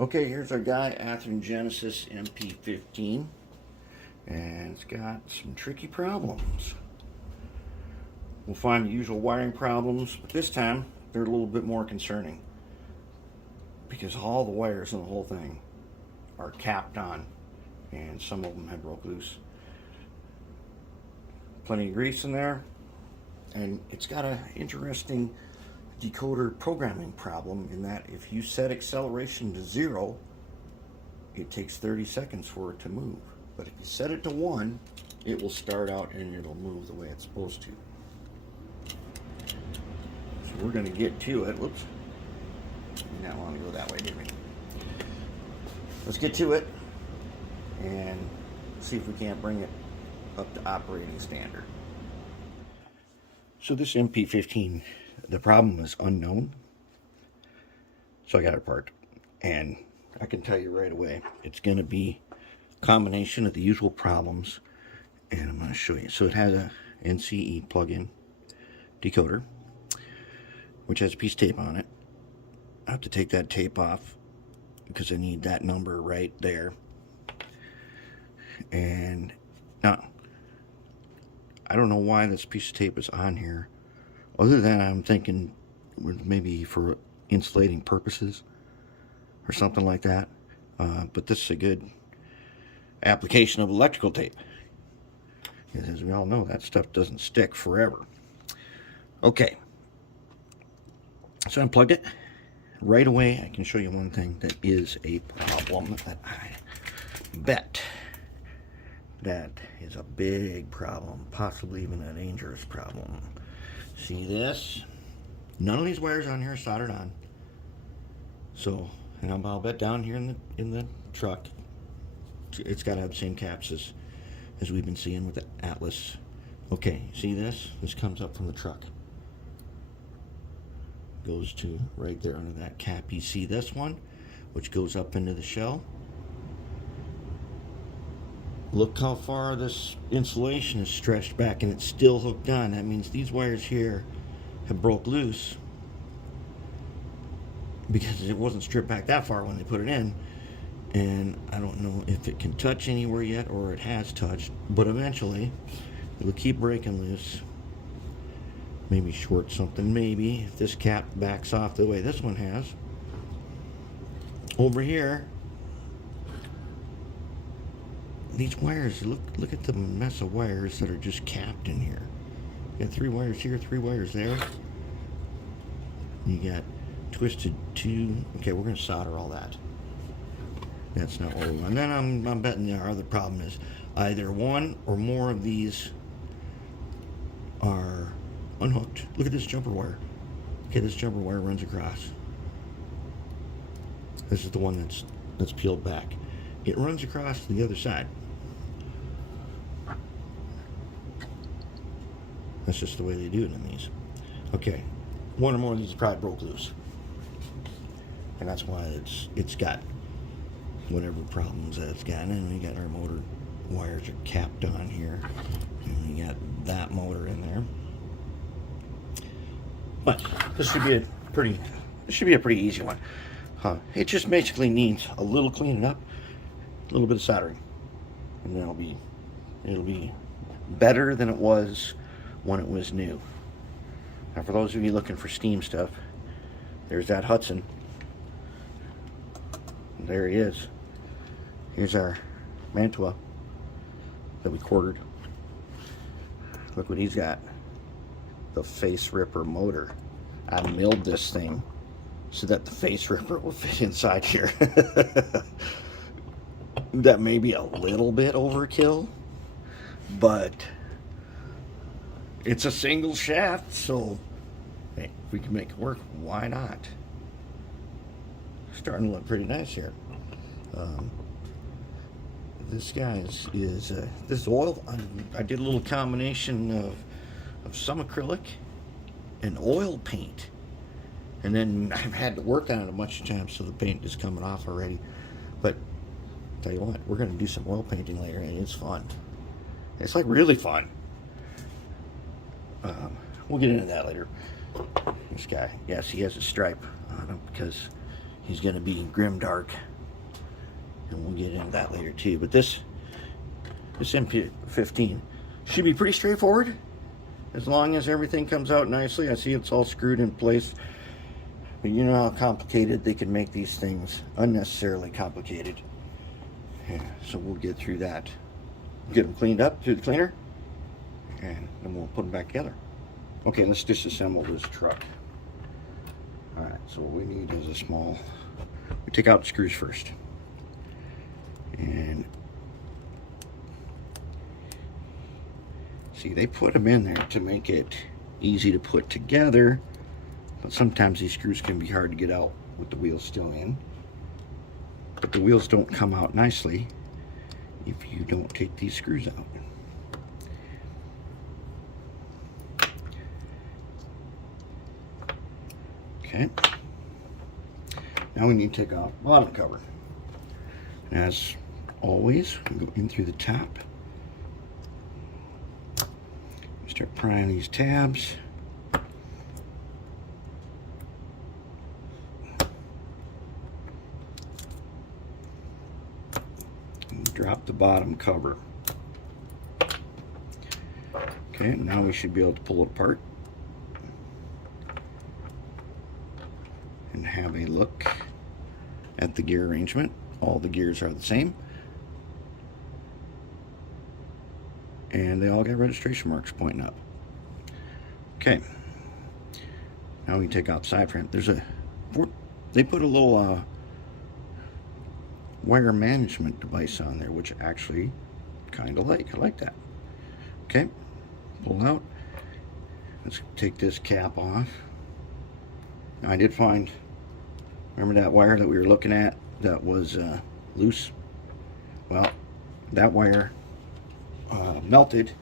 Okay, here's our guy, Athearn Genesis MP15, and it's got some tricky problems. We'll find the usual wiring problems, but this time they're a little bit more concerning because all the wires in the whole thing are capped on, and some of them have broke loose. Plenty of grease in there, and it's got an interesting decoder programming problem in that if you set acceleration to 0, it takes 30 seconds for it to move. But if you set it to 1, it will start out and it'll move the way it's supposed to. So we're going to get to it. Whoops. We did not want to go that way, did we? Let's get to it and see if we can't bring it up to operating standard. So this MP15, the problem is unknown, so I got it apart, and I can tell you right away it's going to be a combination of the usual problems, and I'm going to show you. So it has a NCE plug-in decoder, which has a piece of tape on it. I have to take that tape off because I need that number right there. And now I don't know why this piece of tape is on here, other than I'm thinking maybe for insulating purposes or something like that. But this is a good application of electrical tape. As we all know, that stuff doesn't stick forever. Okay. So I unplugged it. Right away, I can show you one thing that is a problem that I bet that is a big problem, possibly even a dangerous problem. See this? None of these wires on here are soldered on. So, and I'll bet down here in the truck, it's got to have the same caps as we've been seeing with the Atlas. Okay, see this? This comes up from the truck. Goes to right there under that cap. You see this one, which goes up into the shell. Look how far this insulation is stretched back, and it's still hooked on. That means these wires here have broke loose because it wasn't stripped back that far when they put it in. And I don't know if it can touch anywhere yet, or it has touched, but eventually it'll keep breaking loose. Maybe short something, maybe, if this cap backs off the way this one has. Over here, these wires, look at the mess of wires that are just capped in here. You got 3 wires here, 3 wires there. You got twisted 2. Okay, we're going to solder all that. That's not what we want. And then I'm betting our other problem is either one or more of these are unhooked. Look at this jumper wire. Okay, this jumper wire runs across. This is the one that's peeled back. It runs across to the other side. That's just the way they do it in these. Okay, one or more of these probably broke loose, and that's why it's got whatever problems that it's got. And we got our motor wires are capped on here, and we got that motor in there. But this should be a pretty easy one. It just basically needs a little cleaning up, a little bit of soldering, and then it'll be better than it was when it was new. Now, for those of you looking for steam stuff, there's that Hudson. There he is. Here's our Mantua that we quartered. Look what he's got. The face ripper motor. I milled this thing so that the face ripper will fit inside here. That may be a little bit overkill, but it's a single shaft, so hey, if we can make it work, why not? Starting to look pretty nice here. This guy is this oil. I did a little combination of some acrylic and oil paint, and then I've had to work on it a bunch of times, so the paint is coming off already. But tell you what, we're going to do some oil painting later, and it's fun. It's like really fun. We'll get into that later. This guy, yes, he has a stripe on him because he's going to be grim dark, and we'll get into that later too. But this MP15 should be pretty straightforward as long as everything comes out nicely. I see it's all screwed in place, but you know how complicated they can make these things, unnecessarily complicated. Yeah, so we'll get through that, get them cleaned up through the cleaner, and then we'll put them back together. Okay, let's disassemble this truck. Alright, so what we need is a small, we take out the screws first. And see, they put them in there to make it easy to put together, but sometimes these screws can be hard to get out with the wheels still in. But the wheels don't come out nicely if you don't take these screws out. Okay. Now we need to take off the bottom cover. As always, we go in through the top. Start prying these tabs. And drop the bottom cover. Okay, now we should be able to pull it apart and have a look at the gear arrangement. All the gears are the same, and they all got registration marks pointing up. Okay, now we take out the side frame. They put a little wire management device on there, which actually kind of like. I like that. Okay, pull out. Let's take this cap off. Now, I did find, remember that wire that we were looking at that was loose? Well, that wire melted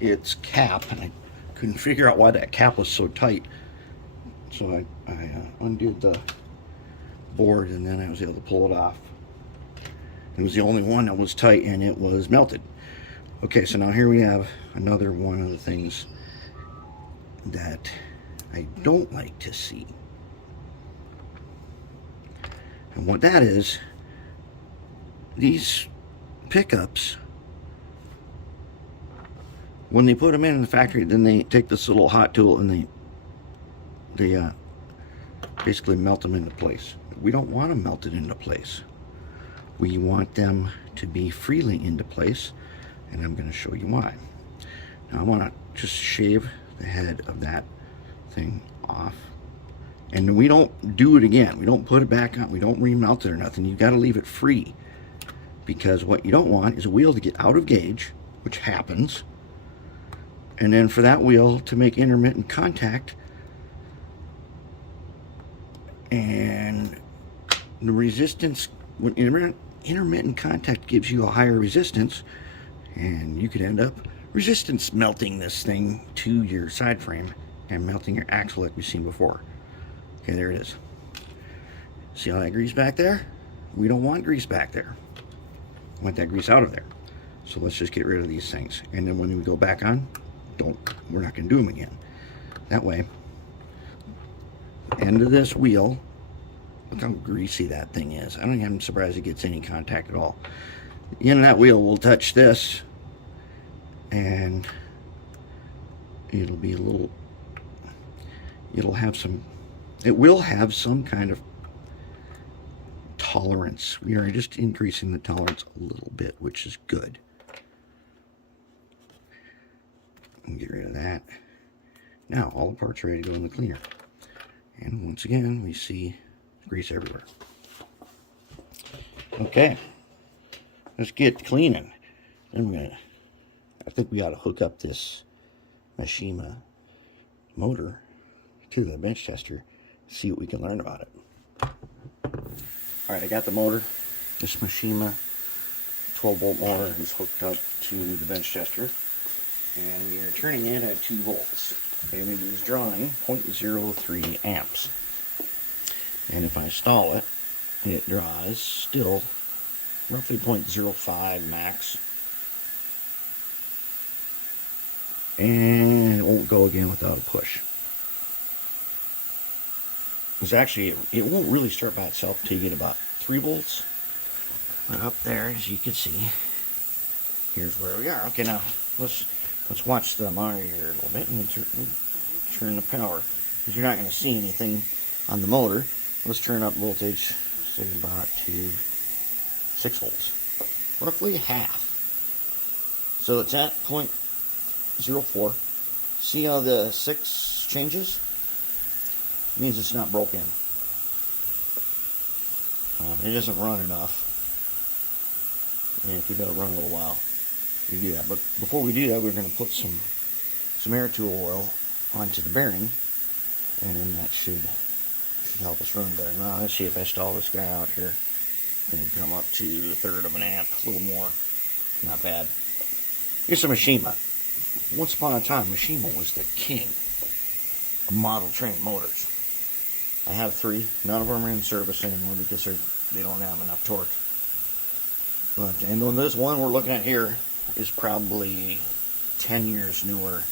its cap, and I couldn't figure out why that cap was so tight. So I undid the board, and then I was able to pull it off. It was the only one that was tight, and it was melted. Okay, so now here we have another one of the things that I don't like to see. And what that is, these pickups, when they put them in the factory, then they take this little hot tool and they basically melt them into place. We don't want them melted into place. We want them to be freely into place, and I'm going to show you why. Now I want to just shave the head of that thing off. And we don't do it again. We don't put it back on. We don't remelt it or nothing. You've got to leave it free, because what you don't want is a wheel to get out of gauge, which happens, and then for that wheel to make intermittent contact, and the resistance, when intermittent contact gives you a higher resistance, and you could end up resistance melting this thing to your side frame and melting your axle like we've seen before. Okay, there it is. See all that grease back there? We don't want grease back there. We want that grease out of there. So let's just get rid of these things. And then when we go back on, we're not going to do them again. That way, end of this wheel, look how greasy that thing is. I'm surprised it gets any contact at all. The end of that wheel will touch this, and it'll be a little, it will have some kind of tolerance. We are just increasing the tolerance a little bit, which is good. And get rid of that. Now all the parts are ready to go in the cleaner. And once again, we see grease everywhere. Okay, let's get cleaning. Then I think we ought to hook up this Mashima motor to the bench tester, see what we can learn about it. Alright, I got the motor. This Mashima 12-volt motor is hooked up to the bench tester, and we are turning it at 2 volts. And it is drawing 0.03 amps. And if I stall it, it draws still roughly 0.05 max. And it won't go again without a push. is actually, it won't really start by itself until you get about 3 volts. But up there, as you can see, here's where we are. Okay, now let's watch the monitor here a little bit and turn the power. Because you're not going to see anything on the motor. Let's turn up voltage, say about to 6 volts. Roughly half. So it's at 0.04. See how the 6 changes? It means it's not broken. It doesn't run enough. And if we gotta run a little while, we do that. But before we do that, we're gonna put some air tool oil onto the bearing, and then that should help us run better. Now let's see if I stall this guy out here. Gonna come up to 1/3 of an amp, a little more. Not bad. Here's a Mashima. Once upon a time, Mashima was the king of model train motors. I have 3. None of them are in service anymore because they don't have enough torque. And on this one we're looking at here is probably 10 years newer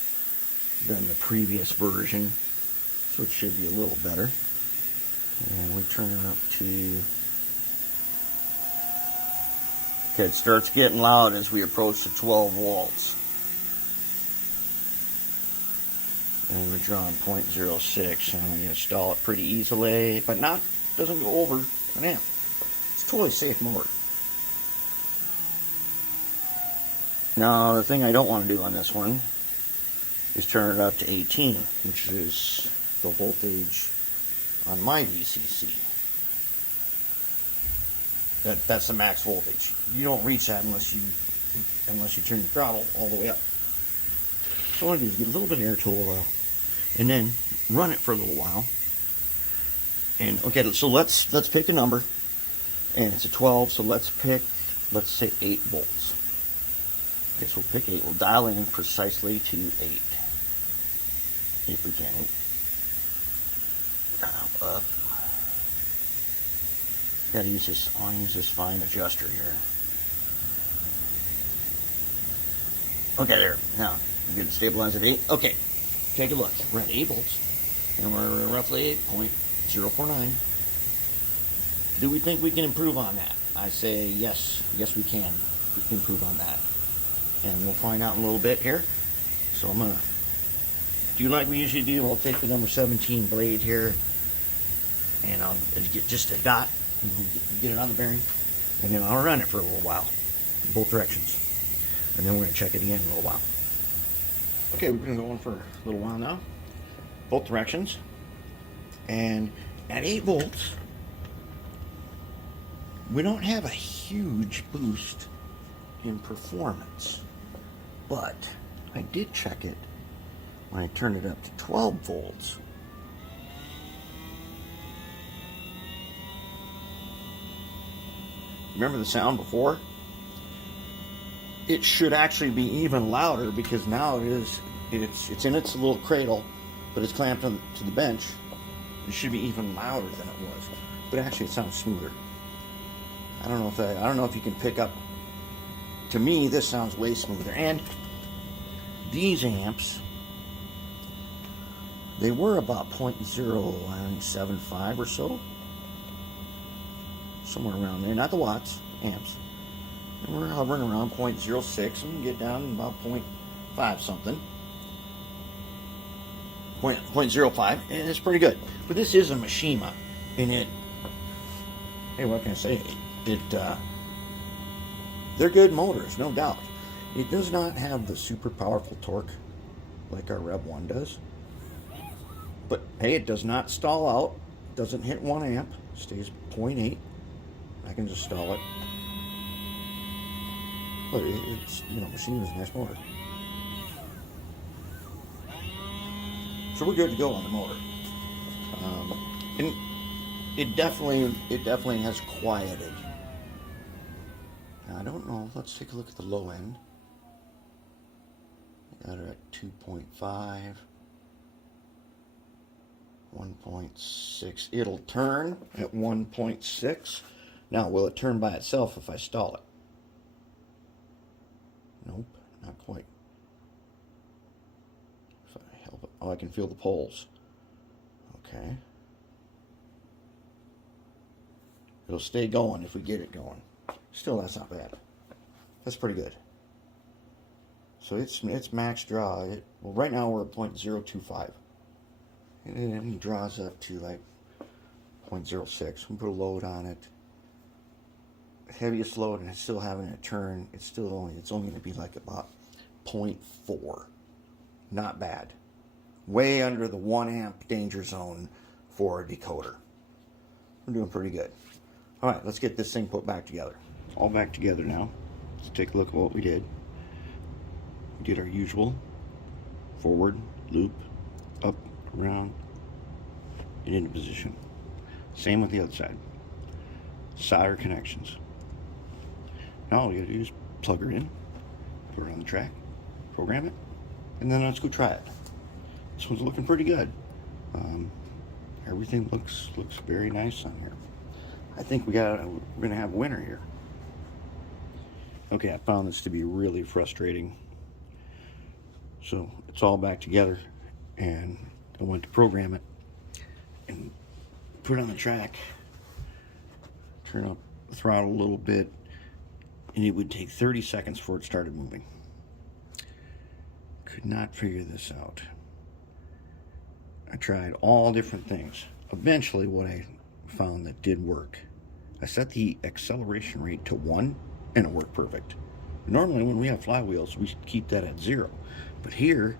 than the previous version, so it should be a little better. And we turn it up to, okay, it starts getting loud as we approach the 12 volts. And we're drawing 0.06, and I'm going to install it pretty easily, but doesn't go over an amp. It's a totally safe motor. Now, the thing I don't want to do on this one is turn it up to 18, which is the voltage on my VCC. That's the max voltage. You don't reach that unless you turn your throttle all the way up. So what I do is get a little bit of air tool oil, and then run it for a little while. And okay, so let's pick a number, and it's a 12. So let's say 8 volts. Okay, so we'll pick 8. We'll dial in precisely to 8. If we can. Dial up. I'll use this fine adjuster here. Okay, there. Now, you get it stabilized at 8. Okay, take a look. We're at 8 volts, and we're roughly 8.049. Do we think we can improve on that? I say yes. Yes, we can improve on that. And we'll find out in a little bit here. So I'm going to do like we usually do. I'll take the number 17 blade here, and I'll get just a dot, and get it on the bearing, and then I'll run it for a little while, both directions. And then we're going to check it again in a little while. Okay, we're going to go on for a little while now, both directions. And at 8 volts, we don't have a huge boost in performance. But I did check it when I turned it up to 12 volts. Remember the sound before? It should actually be even louder because now it's in its little cradle, but it's clamped to the bench. It should be even louder than it was. But actually it sounds smoother. I don't know if you can pick up. To me, this sounds way smoother. And these amps, they were about 0.075 or so. Somewhere around there. Not the watts, amps. And we're hovering around 0.06 and get down to about 0.5 something. 0.05, and it's pretty good. But this is a Mashima, and hey, what can I say? They're good motors, no doubt. It does not have the super powerful torque like our Rev 1 does. But hey, it does not stall out. It doesn't hit 1 amp. It stays 0.8. I can just stall it. But it's, Mashima's a nice motor. So we're good to go on the motor. And it definitely has quieted. Now, I don't know. Let's take a look at the low end. Got her at 2.5, 1.6. It'll turn at 1.6. Now, will it turn by itself if I stall it? Nope, not quite. If I help it, oh, I can feel the poles. Okay. It'll stay going if we get it going. Still, that's not bad. That's pretty good. So it's max draw. Well, right now we're at 0.025. And then it draws up to like 0.06. We put a load on it. Heaviest load, and it's still having a turn. It's only going to be like about 0.4. Not bad. Way under the 1 amp danger zone for a decoder. We're doing pretty good. All right, let's get this thing put back together. All back together now. Let's take a look at what we did. We did our usual forward, loop, up, around, and into position. Same with the other side. Solder connections. Now all we gotta do is plug her in, put her on the track, program it, and then let's go try it. This one's looking pretty good. Everything looks very nice on here. I think we're gonna have a winner here. Okay, I found this to be really frustrating. So it's all back together, and I went to program it and put it on the track, turn up the throttle a little bit, and it would take 30 seconds before it started moving. Could not figure this out. I tried all different things. Eventually, what I found that did work, I set the acceleration rate to 1, and it worked perfect. Normally, when we have flywheels, we keep that at 0. But here,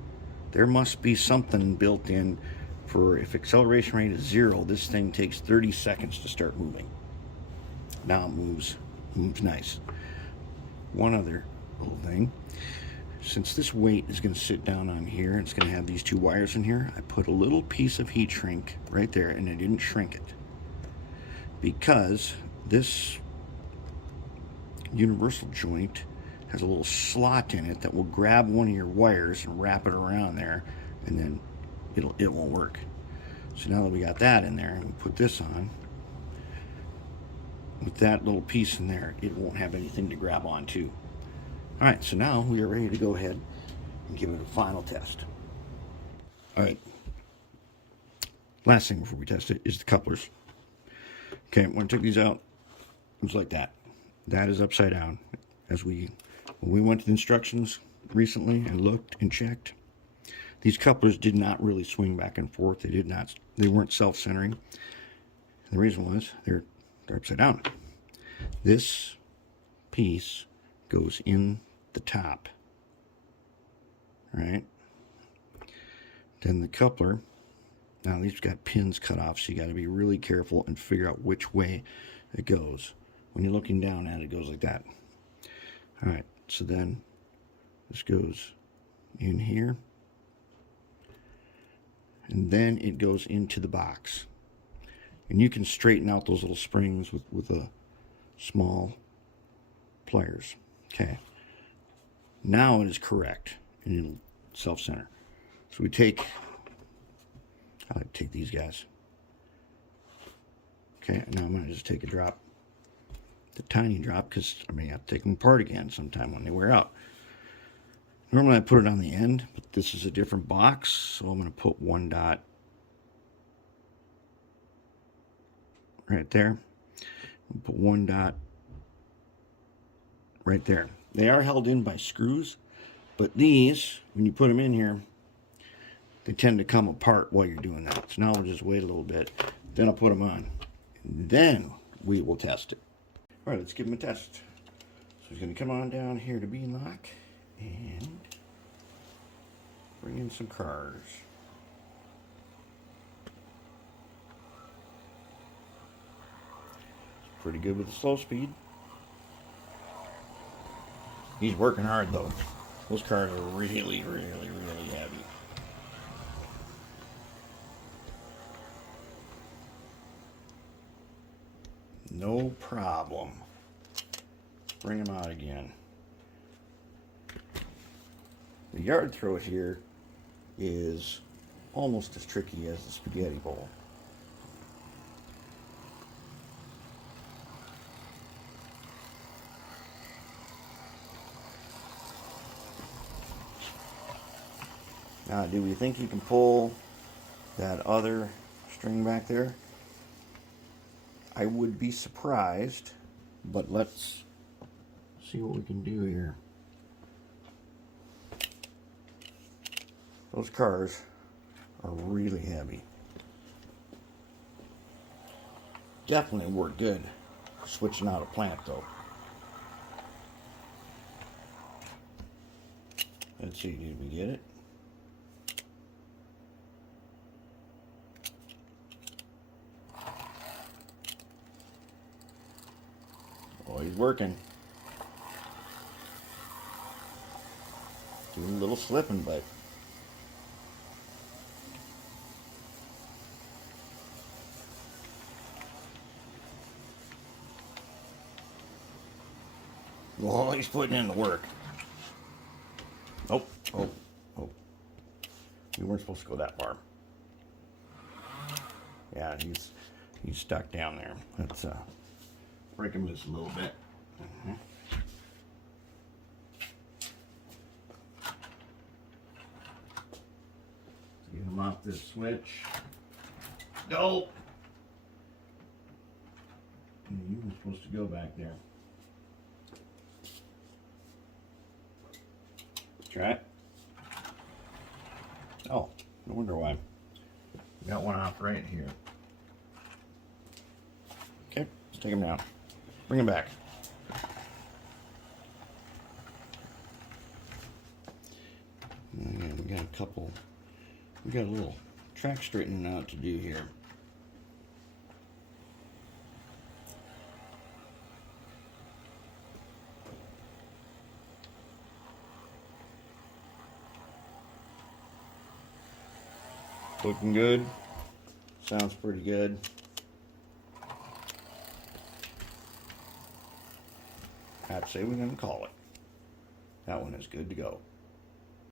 there must be something built in for if acceleration rate is 0, this thing takes 30 seconds to start moving. Now it moves nice. One other little thing. Since this weight is going to sit down on here, it's going to have these 2 wires in here, I put a little piece of heat shrink right there, and I didn't shrink it. Because this universal joint has a little slot in it that will grab one of your wires and wrap it around there, and then it won't work. So now that we got that in there, and we put this on, with that little piece in there, it won't have anything to grab onto. All right, so now we are ready to go ahead and give it a final test. All right, last thing before we test it is the couplers. Okay, when I took these out, it was like that. That is upside down. When we went to the instructions recently and looked and checked, these couplers did not really swing back and forth. They weren't self-centering. The reason was they're upside down. This piece goes in the top, right? Then the coupler, now these got pins cut off, so you got to be really careful and figure out which way it goes. When you're looking down at it, it goes like that. All right, so then this goes in here, and then it goes into the box. And you can straighten out those little springs with a small pliers. Okay. Now it is correct, and it'll self-center. So I like to take these guys. Okay, now I'm going to just take a drop. The tiny drop, because I may have to take them apart again sometime when they wear out. Normally I put it on the end, but this is a different box, so I'm going to put 1 dot right there. I'll put 1 dot right there. They are held in by screws, but these, when you put them in here, they tend to come apart while you're doing that. So now we'll just wait a little bit, then I'll put them on, and then we will test it. All right, let's give him a test. So he's going to come on down here to bean lock and bring in some cars. It's pretty good with the slow speed. He's working hard though. Those cars are really, really, really heavy. No problem. Bring him out again. The yard throw here is almost as tricky as the spaghetti bowl. Now, do we think you can pull that other string back there? I would be surprised, but let's see what we can do here. Those cars are really heavy. Definitely work good for switching out a plant though. Let's see, did we get it? Oh, he's working. Doing a little slipping, but well, he's putting in the work. Oh, oh, oh. We weren't supposed to go that far. Yeah, he's stuck down there. Let's break him loose a little bit. Get him off this switch. Go! You were supposed to go back there. Try it. Oh, no wonder why. Got one off right here. Okay, let's take him down. Bring him back. And we got a couple. We got a little track straightening out to do here. Looking good. Sounds pretty good. I'd say we're going to call it. That one is good to go.